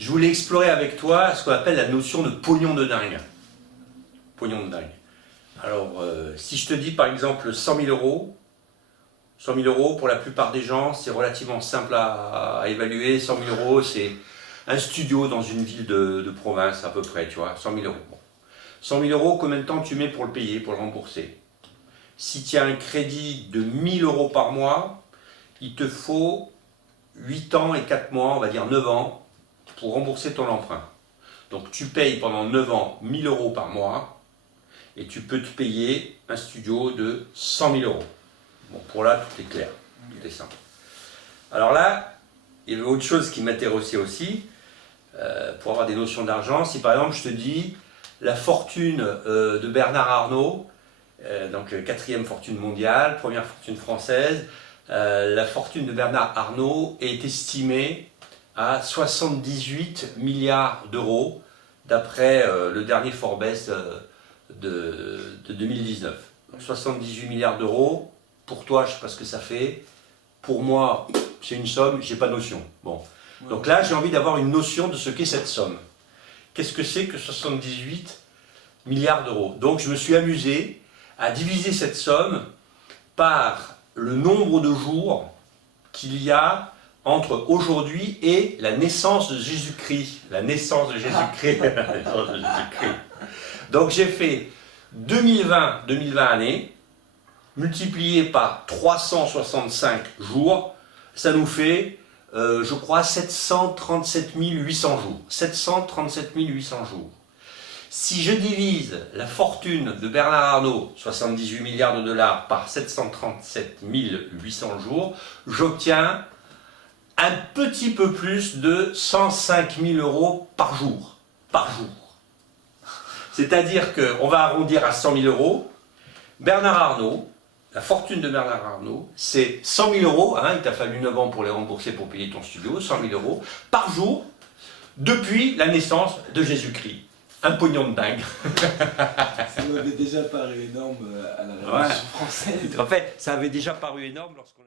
je voulais explorer avec toi ce qu'on appelle la notion de pognon de dingue. Pognon de dingue. Alors, si je te dis par exemple 100 000 euros, 100 000 euros pour la plupart des gens, c'est relativement simple à évaluer. 100 000 euros, c'est un studio dans une ville de province à peu près, tu vois, 100 000 euros. Bon. 100 000 euros, combien de temps tu mets pour le payer, pour le rembourser? Si tu as un crédit de 1 000 euros par mois, il te faut 8 ans et 4 mois, on va dire 9 ans, pour rembourser ton emprunt. Donc tu payes pendant 9 ans 1 000 euros par mois et tu peux te payer un studio de 100 000 euros. Bon, pour là, tout est clair, tout est simple. Alors là, il y avait autre chose qui m'intéressait aussi, pour avoir des notions d'argent. Si par exemple je te dis la fortune de Bernard Arnault, donc 4e fortune mondiale, 1re fortune française, la fortune de Bernard Arnault est estimée à 78 milliards d'euros, d'après le dernier Forbes de 2019. Donc 78 milliards d'euros, pour toi, je ne sais pas ce que ça fait. Pour moi, c'est une somme, je n'ai pas notion. Bon. Donc là, j'ai envie d'avoir une notion de ce qu'est cette somme. Qu'est-ce que c'est que 78 milliards d'euros? Donc je me suis amusé à diviser cette somme par le nombre de jours qu'il y a entre aujourd'hui et la naissance de Jésus-Christ. La naissance de Jésus-Christ. Donc j'ai fait 2020 années, multiplié par 365 jours, ça nous fait, je crois, 737 800 jours. 737 800 jours. Si je divise la fortune de Bernard Arnault, 78 milliards de dollars, par 737 800 jours, j'obtiens un petit peu plus de 105 000 euros par jour. Par jour. C'est-à-dire qu'on va arrondir à 100 000 euros. Bernard Arnault, la fortune de Bernard Arnault, c'est 100 000 euros, hein, il t'a fallu 9 ans pour les rembourser pour payer ton studio, 100 000 euros par jour, depuis la naissance de Jésus-Christ. Un pognon de dingue. Ça m'avait déjà paru énorme à la Révolution française. En fait, ça avait déjà paru énorme lorsqu'on a...